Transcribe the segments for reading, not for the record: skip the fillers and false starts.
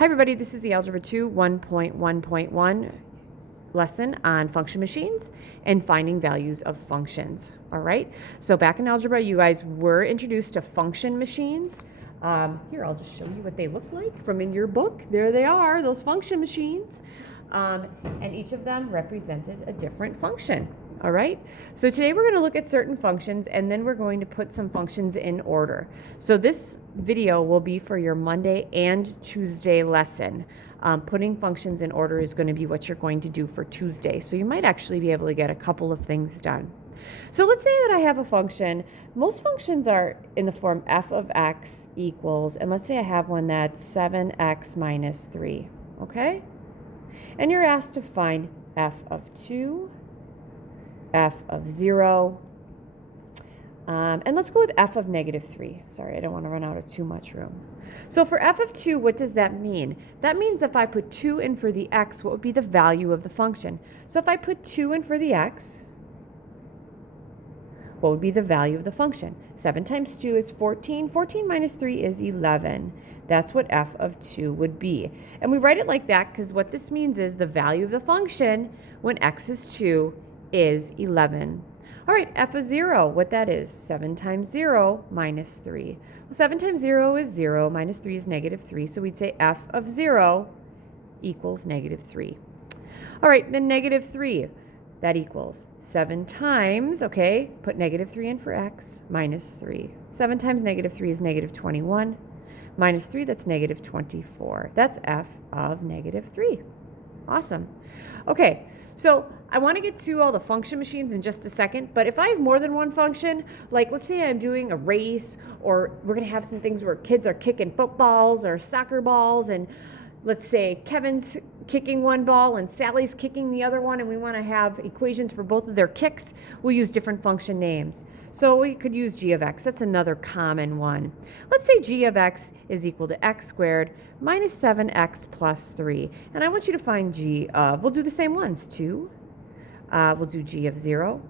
Hi everybody, this is the Algebra 2 1.1.1 lesson on function machines and finding values of functions. All right, so back in algebra, you guys were introduced to function machines. Here, I'll just show you what they look like from in your book. There they are, those function machines. And each of them represented a different function. All right, so today we're going to look at certain functions and then we're going to put some functions in order. So this video will be for your Monday and Tuesday lesson. Putting functions in order is going to be what you're going to do for Tuesday. So you might actually be able to get a couple of things done. So let's say that I have a function. Most functions are in the form f of x equals, and let's say I have one that's 7x minus 3, okay? And you're asked to find f of 2, f of 0, and let's go with f of negative 3. Sorry, I don't want to run out of too much room. So for f of 2, what does that mean? That means if I put 2 in for the x, what would be the value of the function? So if I put 2 in for the x, what would be the value of the function? 7 times 2 is 14. 14 minus 3 is 11. That's what f of 2 would be. And we write it like that because what this means is the value of the function when x is 2 is 11. All right, f of 0, what that is, 7 times 0 minus 3. Well, 7 times 0 is 0, minus 3 is negative 3, so we'd say f of 0 equals negative 3. All right, then negative 3, that equals 7 times, okay, put negative 3 in for x, minus 3. 7 times negative 3 is negative 21. Minus 3, that's negative 24. That's f of negative 3. Awesome. Okay, so I want to get to all the function machines in just a second, but if I have more than one function, like let's say I'm doing a race, or we're going to have some things where kids are kicking footballs or soccer balls, and let's say Kevin's kicking one ball and Sally's kicking the other one, and we want to have equations for both of their kicks, we'll use different function names. So we could use g of x. That's another common one. Let's say g of x is equal to x squared minus 7x plus 3. And I want you to find g of, we'll do the same ones, 2. We'll do g of 0.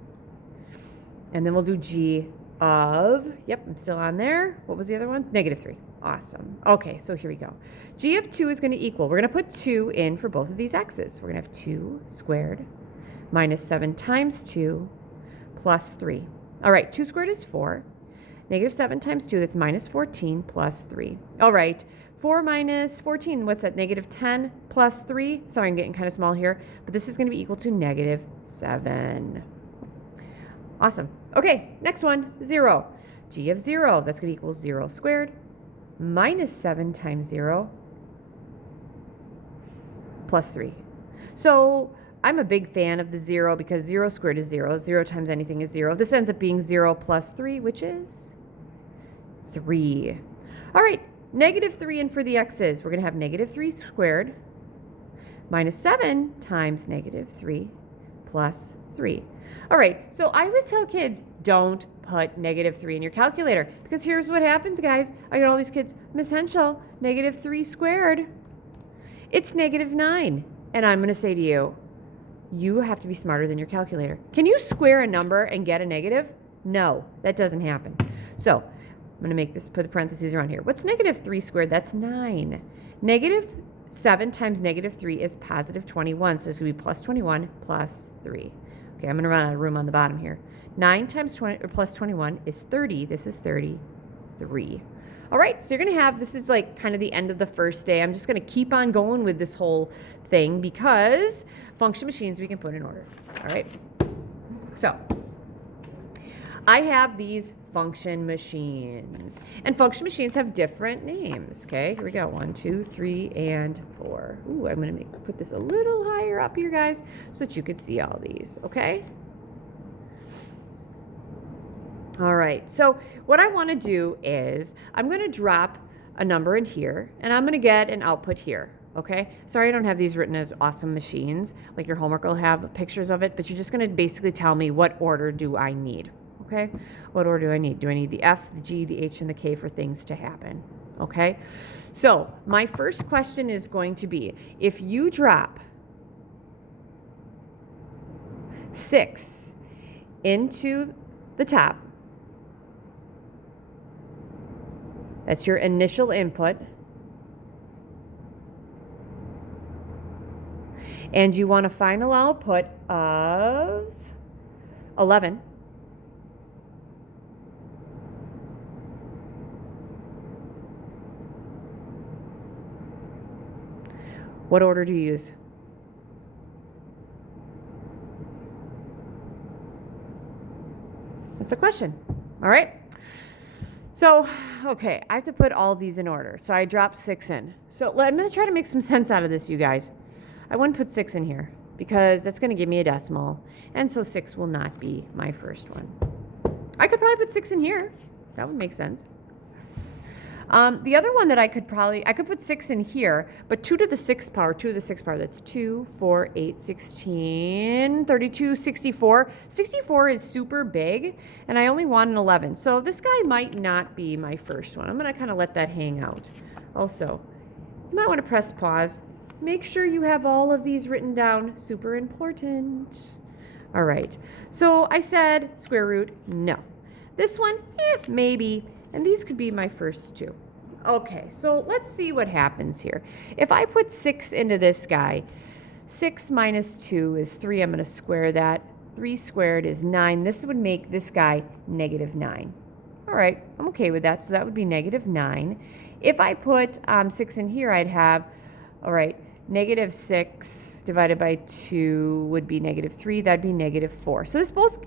And then we'll do g of, yep, I'm still on there. What was the other one? Negative 3. Awesome. Okay, so here we go. G of 2 is going to equal, we're going to put 2 in for both of these x's. We're going to have 2 squared minus 7 times 2 plus 3. All right, 2 squared is 4. Negative 7 times 2, that's minus 14 plus 3. All right, 4 minus 14, what's that? Negative 10 plus 3. Sorry, I'm getting kind of small here, but this is going to be equal to negative 7. Awesome. Okay, next one, 0. G of 0, that's going to equal 0 squared minus 7 times 0 plus 3. So I'm a big fan of the 0 because 0 squared is 0. 0 times anything is 0. This ends up being 0 plus 3, which is 3. All right, negative 3 in for the x's. We're going to have negative 3 squared minus 7 times negative 3 plus 3. All right, so I always tell kids, don't put negative 3 in your calculator, because here's what happens, guys. I get all these kids, Miss Henschel, negative 3 squared, it's negative 9. And I'm going to say to you, you have to be smarter than your calculator. Can you square a number and get a negative? No, that doesn't happen. So I'm going to make this, put the parentheses around here. What's negative 3 squared? That's 9. Negative 7 times negative 3 is positive 21, so it's going to be plus 21 plus 3. Okay, I'm going to run out of room on the bottom here. 9 times 20 or plus 21 is 30. This is 33. All right, so you're going to have, this is like kind of the end of the first day. I'm just going to keep on going with this whole thing because function machines we can put in order. All right, so I have these function machines, and function machines have different names. Okay, here we go, 1, 2, 3, and 4. Ooh, I'm going to put this a little higher up here, guys, so that you could see all these. Okay. All right, so what I want to do is I'm going to drop a number in here, and I'm going to get an output here, okay? Sorry I don't have these written as awesome machines, like your homework will have pictures of it, but you're just going to basically tell me what order do I need, okay? What order do I need? Do I need the F, the G, the H, and the K for things to happen, okay? So my first question is going to be, if you drop 6 into the top, that's your initial input. And you want a final output of 11. What order do you use? That's a question. All right. So, okay, I have to put all these in order. So I dropped 6 in. So I'm going to try to make some sense out of this, you guys. I wouldn't put 6 in here because that's going to give me a decimal. And so 6 will not be my first one. I could probably put 6 in here. That would make sense. The other one that I could put 6 in here, but 2 to the 6th power, that's 2, 4, 8, 16, 32, 64. 64 is super big, and I only want an 11. So this guy might not be my first one. I'm going to kind of let that hang out. Also, you might want to press pause. Make sure you have all of these written down. Super important. All right. So I said square root, no. This one, maybe. And these could be my first 2. Okay, so let's see what happens here. If I put 6 into this guy, 6 minus 2 is 3. I'm going to square that. 3 squared is 9. This would make this guy negative 9. All right, I'm okay with that. So that would be negative 9. If I put 6 in here, I'd have, all right, negative 6 divided by 2 would be negative 3. That'd be negative 4. So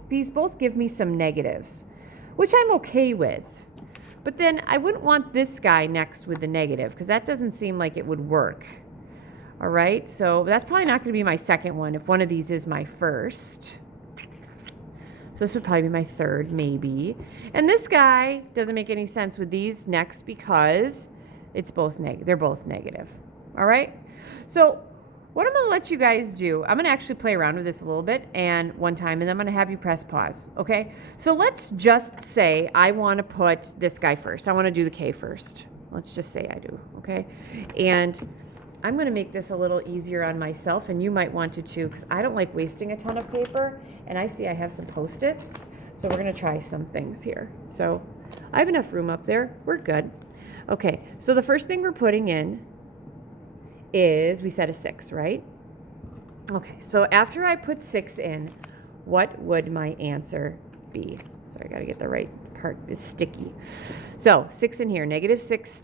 these both give me some negatives, which I'm okay with. But then I wouldn't want this guy next with the negative because that doesn't seem like it would work. All right, so that's probably not going to be my second one if one of these is my first. So this would probably be my third, maybe. And this guy doesn't make any sense with these next because they're both negative. All right, so what I'm going to let you guys do, I'm going to actually play around with this a little bit and one time, and then I'm going to have you press pause, okay? So let's just say I want to put this guy first. I want to do the K first. Let's just say I do, okay? And I'm going to make this a little easier on myself, and you might want to too, because I don't like wasting a ton of paper, and I see I have some Post-its, so we're going to try some things here. So I have enough room up there. We're good. Okay, so the first thing we're putting in is, we said a 6, right? Okay, so after I put 6 in, what would my answer be? Sorry, I got to get the right part. Is sticky. So 6 in here, negative 6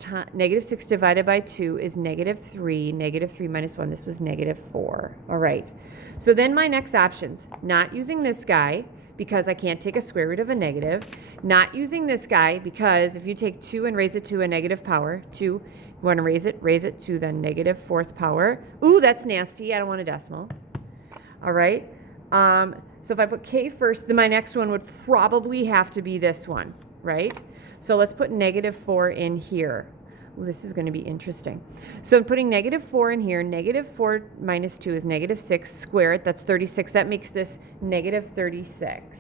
divided by 2 is negative 3. Negative 3 minus 1, this was negative 4. All right, so then my next options, not using this guy because I can't take a square root of a negative, not using this guy because if you take 2 and raise it to a negative power, 2, you want to raise it to the negative 4th power. Ooh, that's nasty. I don't want a decimal. All right. So if I put K first, then my next one would probably have to be this one, right? So let's put negative 4 in here. Well, this is going to be interesting. So I'm putting negative 4 in here. Negative 4 minus 2 is negative 6. Square it. That's 36. That makes this negative 36.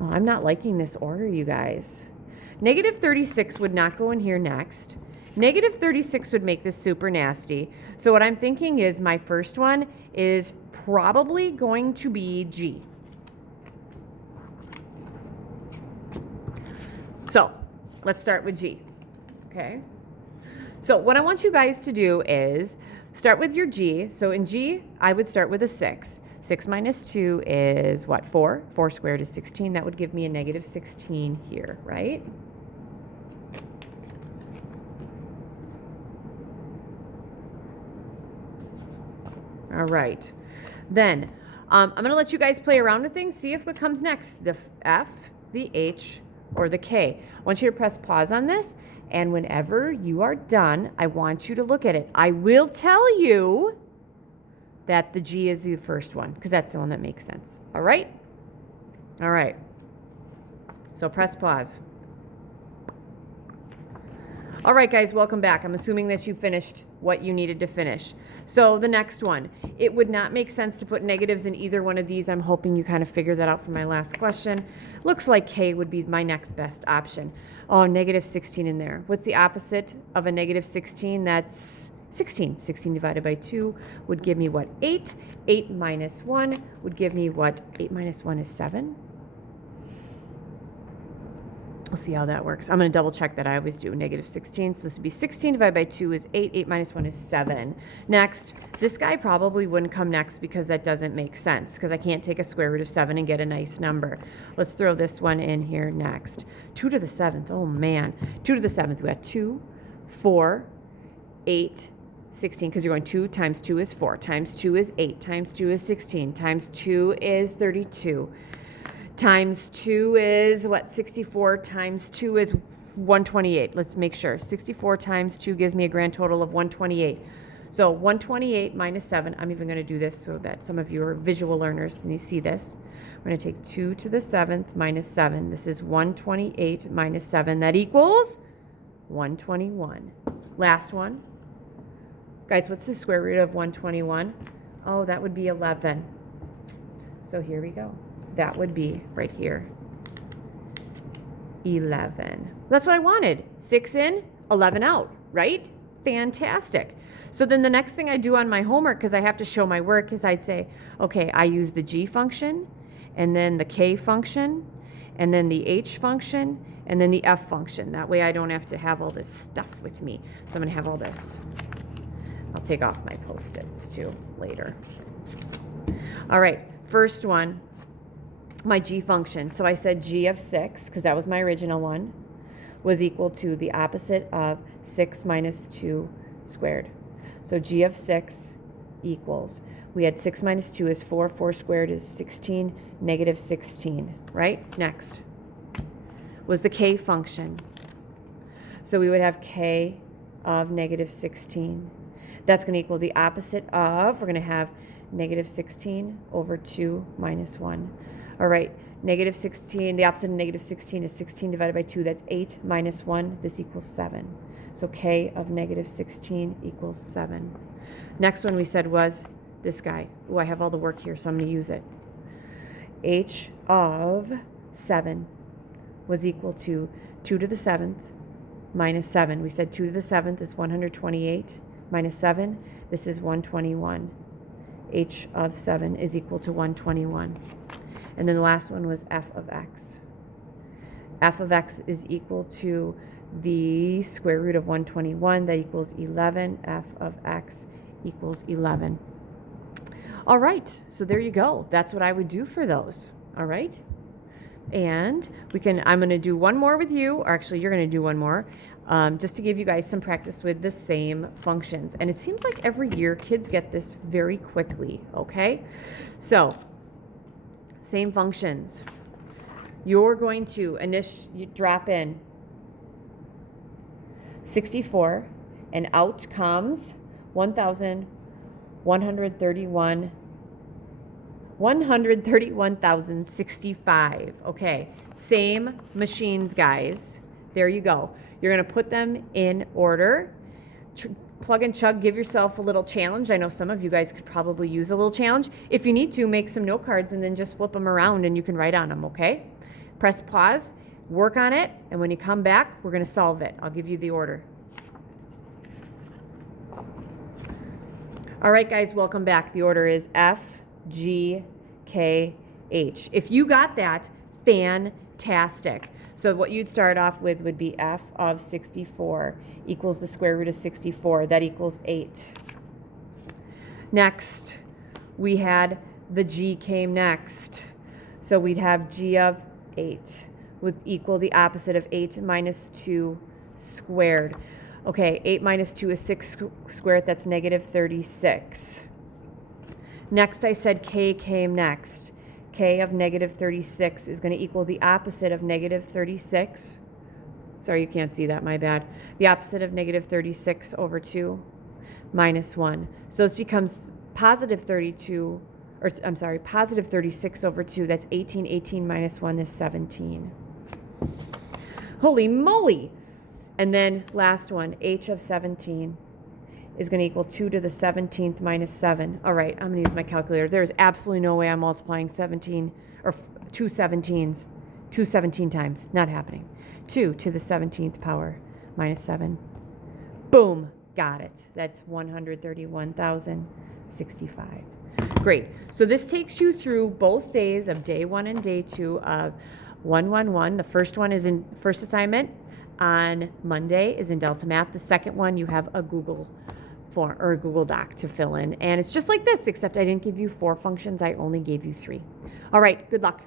Oh, I'm not liking this order, you guys. Negative 36 would not go in here next. Negative 36 would make this super nasty. So what I'm thinking is my first one is probably going to be G. So let's start with G, okay? So what I want you guys to do is start with your G. So in G, I would start with a 6. 6 minus 2 is what, 4? 4 squared is 16. That would give me a negative 16 here, right? All right. Then I'm going to let you guys play around with things, see if what comes next, the F, the H, or the K. I want you to press pause on this, and whenever you are done, I want you to look at it. I will tell you that the G is the first one, because that's the one that makes sense. All right? All right. So press pause. All right, guys, welcome back. I'm assuming that you finished what you needed to finish. So the next one, it would not make sense to put negatives in either one of these. I'm hoping you kind of figured that out from my last question. Looks like K would be my next best option. Oh, negative 16 in there. What's the opposite of a negative 16? That's 16. 16 divided by 2 would give me what? 8. 8 minus 1 would give me what? 8 minus 1 is 7. We'll see how that works. I'm going to double check that. I always do. Negative 16. So this would be 16 divided by 2 is 8. 8 minus 1 is 7. Next, this guy probably wouldn't come next because that doesn't make sense, because I can't take a square root of 7 and get a nice number. Let's throw this one in here next. 2 to the 7th. Oh, man. 2 to the 7th. We got 2, 4, 8, 16, because you're going 2 times 2 is 4, times 2 is 8, times 2 is 16, times 2 is 32. Times 2 is what? 64. Times 2 is 128. Let's make sure. 64 times 2 gives me a grand total of 128. So 128 minus 7. I'm even going to do this so that some of you are visual learners and you see this. We're going to take 2 to the 7th minus 7. This is 128 minus 7. That equals 121. Last one. Guys, what's the square root of 121? Oh, that would be 11. So here we go. That would be right here, 11. That's what I wanted. 6 in, 11 out, right? Fantastic. So then the next thing I do on my homework, because I have to show my work, is I'd say, okay, I use the G function, and then the K function, and then the H function, and then the F function. That way I don't have to have all this stuff with me. So I'm going to have all this. I'll take off my Post-its too later. All right, first one. My G function. So I said G of 6, because that was my original one, was equal to the opposite of 6 minus 2 squared. So G of 6 equals, we had 6 minus 2 is 4, 4 squared is 16, negative 16, right? Next was the K function. So we would have K of negative 16. That's going to equal the opposite of, we're going to have negative 16 over 2 minus 1. All right, negative 16, the opposite of negative 16 is 16 divided by 2. That's 8 minus 1. This equals 7. So K of negative 16 equals 7. Next one we said was this guy. Oh, I have all the work here, so I'm going to use it. H of 7 was equal to 2 to the 7th minus 7. We said 2 to the 7th is 128 minus 7. This is 121. H of 7 is equal to 121. And then the last one was f of x. F of x is equal to the square root of 121. That equals 11. F of x equals 11. All right, so there you go. That's what I would do for those. All right. And I'm going to do one more with you, or actually you're going to do one more, just to give you guys some practice with the same functions. And it seems like every year kids get this very quickly, okay? So, same functions. You're going to drop in 64, and out comes 131,065. Okay, same machines, guys. There you go. You're going to put them in order. Plug and chug, give yourself a little challenge. I know some of you guys could probably use a little challenge. If you need to, make some note cards and then just flip them around and you can write on them, okay? Press pause, work on it, and when you come back, we're going to solve it. I'll give you the order. All right, guys, welcome back. The order is F, G, K, H. If you got that, fantastic. So what you'd start off with would be f of 64 equals the square root of 64. That equals 8. Next, we had the G came next. So we'd have G of 8 would equal the opposite of 8 minus 2 squared. Okay, 8 minus 2 is 6 squared. That's negative 36. Next, I said K came next. K of negative 36 is going to equal the opposite of negative 36. Sorry, you can't see that, my bad. The opposite of negative 36 over 2 minus 1. So this becomes positive 32, or I'm sorry, positive 36 over 2. That's 18. 18 minus 1 is 17. Holy moly! And then last one, H of 17 is going to equal 2 to the 17th minus 7. All right, I'm going to use my calculator. There's absolutely no way I'm multiplying 17 or 2 17s 17 times. Not happening. 2 to the 17th power minus 7. Boom, got it. That's 131,065. Great. So this takes you through both days of day 1 and day 2 of 111. The first one is in first assignment on Monday is in Delta Math. The second one you have a Google form or a Google Doc to fill in. And it's just like this, except I didn't give you 4 functions. I only gave you 3. All right, good luck.